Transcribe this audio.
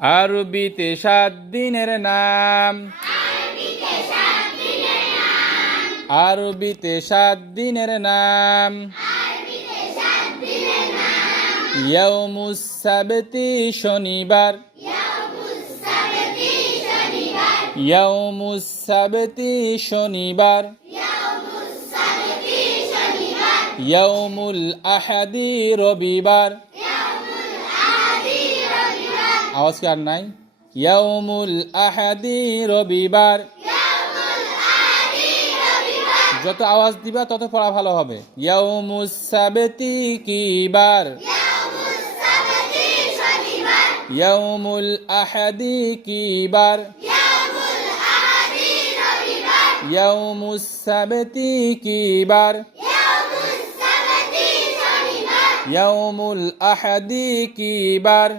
আরবিতে 7 দিনের নাম। আরবিতে 7 দিনের নাম। ইয়াউমুস সাবতি শনিবার। ইয়াউমুস সাবতি শনিবার। ইয়াউমুল আহাদি রবিবার। আওয়াজ কি আর নাই? ইয়াউমুল আহাদি রবিবার। যত আওয়াজ দিবা তত পড়া ভালো হবে। ইয়াউমুস সাবতি কি বার? ইয়াউমুল আহাদি কি বার? ইয়াউমুস সাবতি কি বার? ইয়াউমুল আহাদি কি বার?